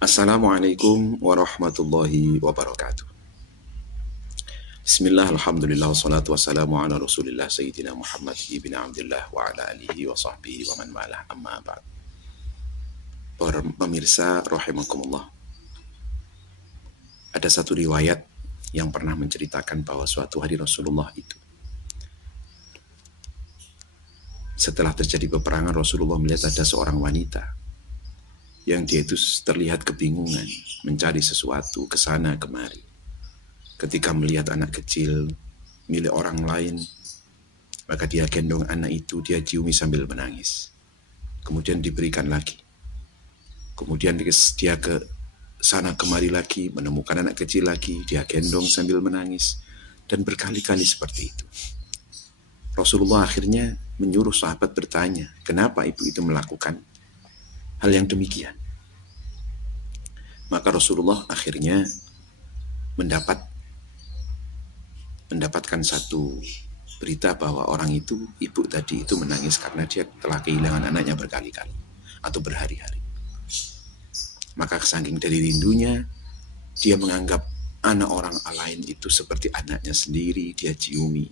Assalamualaikum warahmatullahi wabarakatuh. Bismillah, alhamdulillah, wassalatu wassalamu ala rasulillah Sayyidina Muhammad ibn Abdullah wa ala alihi wa sahbihi wa man malah amma ba'd. Para pemirsa rahimakumullah, ada satu riwayat yang pernah menceritakan bahwa suatu hari Rasulullah itu, setelah terjadi peperangan, Rasulullah melihat ada seorang wanita yang dia itu terlihat kebingungan, mencari sesuatu ke sana kemari. Ketika melihat anak kecil milik orang lain, maka dia gendong anak itu, dia ciumi sambil menangis. Kemudian diberikan lagi. Kemudian dia ke sana kemari lagi, menemukan anak kecil lagi, dia gendong sambil menangis. Dan berkali-kali seperti itu. Rasulullah akhirnya menyuruh sahabat bertanya, kenapa ibu itu melakukan hal yang demikian? Maka Rasulullah akhirnya mendapatkan satu berita bahwa orang itu, ibu tadi itu menangis karena dia telah kehilangan anaknya berkali-kali atau berhari-hari. Maka saking dari rindunya, dia menganggap anak orang lain itu seperti anaknya sendiri, dia ciumi.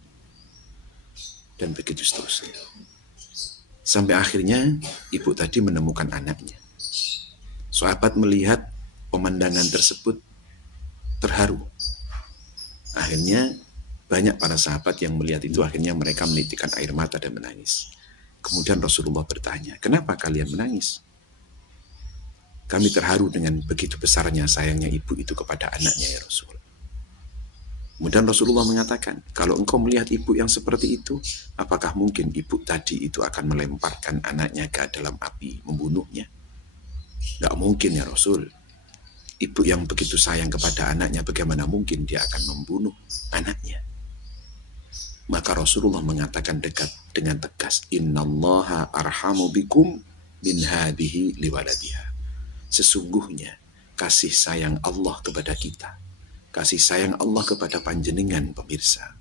Dan begitu seterusnya. Sampai akhirnya ibu tadi menemukan anaknya. Sahabat melihat pemandangan tersebut terharu. Akhirnya banyak para sahabat yang melihat itu, akhirnya mereka menitikkan air mata dan menangis. Kemudian Rasulullah bertanya, kenapa kalian menangis? Kami terharu dengan begitu besarnya sayangnya ibu itu kepada anaknya, ya Rasul. Kemudian Rasulullah mengatakan, kalau engkau melihat ibu yang seperti itu, apakah mungkin ibu tadi itu akan melemparkan anaknya ke dalam api, membunuhnya? Gak mungkin ya Rasul. Ibu yang begitu sayang kepada anaknya, bagaimana mungkin dia akan membunuh anaknya? Maka Rasulullah mengatakan dengan tegas, innallaha arhamu bikum min hadhihi liwaladiha. Sesungguhnya kasih sayang Allah kepada kita, kasih sayang Allah kepada panjenengan pemirsa,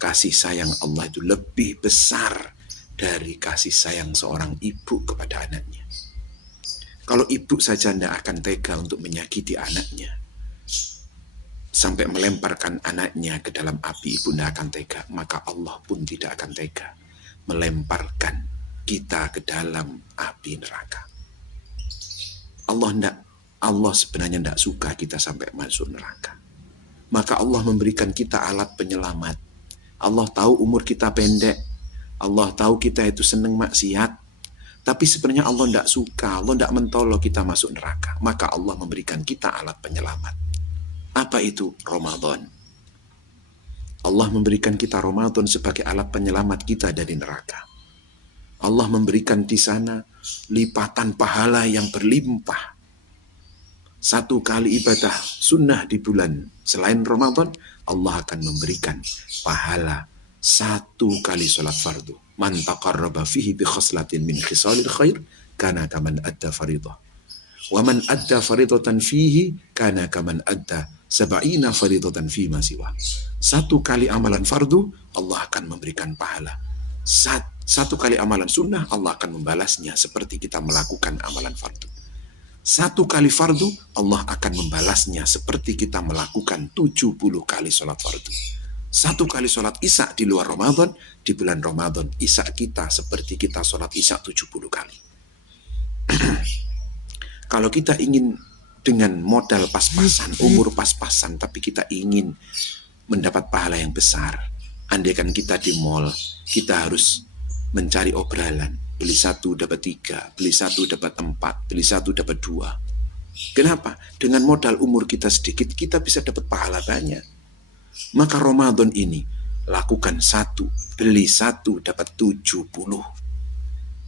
kasih sayang Allah itu lebih besar dari kasih sayang seorang ibu kepada anaknya. Kalau ibu saja tidak akan tega untuk menyakiti anaknya, sampai melemparkan anaknya ke dalam api, ibu tidak akan tega, maka Allah pun tidak akan tega melemparkan kita ke dalam api neraka. Allah sebenarnya tidak suka kita sampai masuk neraka. Maka Allah memberikan kita alat penyelamat. Allah tahu umur kita pendek. Allah tahu kita itu senang maksiat. Tapi sebenarnya Allah tidak suka. Allah tidak mentolo kita masuk neraka. Maka Allah memberikan kita alat penyelamat. Apa itu? Ramadan. Allah memberikan kita Ramadan sebagai alat penyelamat kita dari neraka. Allah memberikan di sana lipatan pahala yang berlimpah. Satu kali ibadah sunnah di bulan selain Ramadan, Allah akan memberikan pahala satu kali sholat fardu. Man taqarraba fihi bi khoslatin min khisalil khair, kana kaman adda faridah. Wa man adda faridatan fihi, kana kaman adda sab'ina faridatan fi ma siwa. Satu kali amalan fardu, Allah akan memberikan pahala. Satu kali amalan sunnah, Allah akan membalasnya seperti kita melakukan amalan fardu. Satu kali fardu, Allah akan membalasnya seperti kita melakukan 70 kali sholat fardu. Satu kali sholat isya di luar Ramadan, di bulan Ramadan, isya kita seperti kita sholat isya 70 kali. Kalau kita ingin dengan modal pas-pasan, umur pas-pasan, tapi kita ingin mendapat pahala yang besar, andaikan kita di mall, kita harus mencari obrolan, beli satu dapat 3, beli satu dapat 4, beli satu dapat 2. Kenapa? Dengan modal umur kita sedikit, kita bisa dapat pahala banyak. Maka Ramadan ini, lakukan satu, beli satu dapat 70.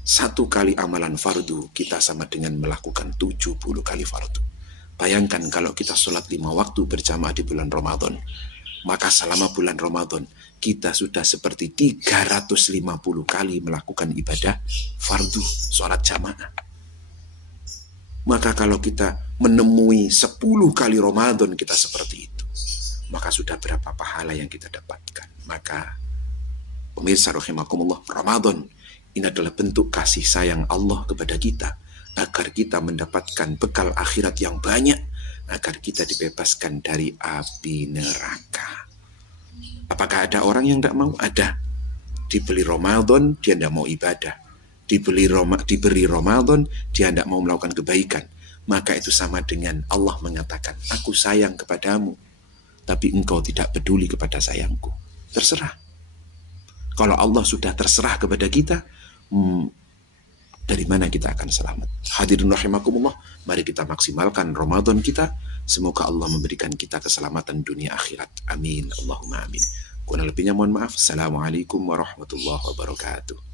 Satu kali amalan fardu, kita sama dengan melakukan 70 kali fardu. Bayangkan kalau kita sholat 5 waktu berjamaah di bulan Ramadan, maka selama bulan Ramadan, kita sudah seperti 350 kali melakukan ibadah fardu, sholat jamaah. Maka kalau kita menemui 10 kali Ramadan kita seperti itu, maka sudah berapa pahala yang kita dapatkan. Maka pemirsa rahimakumullah, Ramadan ini adalah bentuk kasih sayang Allah kepada kita agar kita mendapatkan bekal akhirat yang banyak, agar kita dibebaskan dari api neraka. Apakah ada orang yang tidak mau? Ada. Diberi Ramadan, dia tidak mau ibadah. Diberi Ramadan, dia tidak mau melakukan kebaikan. Maka itu sama dengan Allah mengatakan, aku sayang kepadamu, tapi engkau tidak peduli kepada sayangku. Terserah. Kalau Allah sudah terserah kepada kita, dari mana kita akan selamat? Hadirin rahimakumullah, mari kita maksimalkan Ramadan kita. Semoga Allah memberikan kita keselamatan dunia akhirat. Amin. Allahumma amin. Kurang lebihnya mohon maaf. Assalamualaikum warahmatullahi wabarakatuh.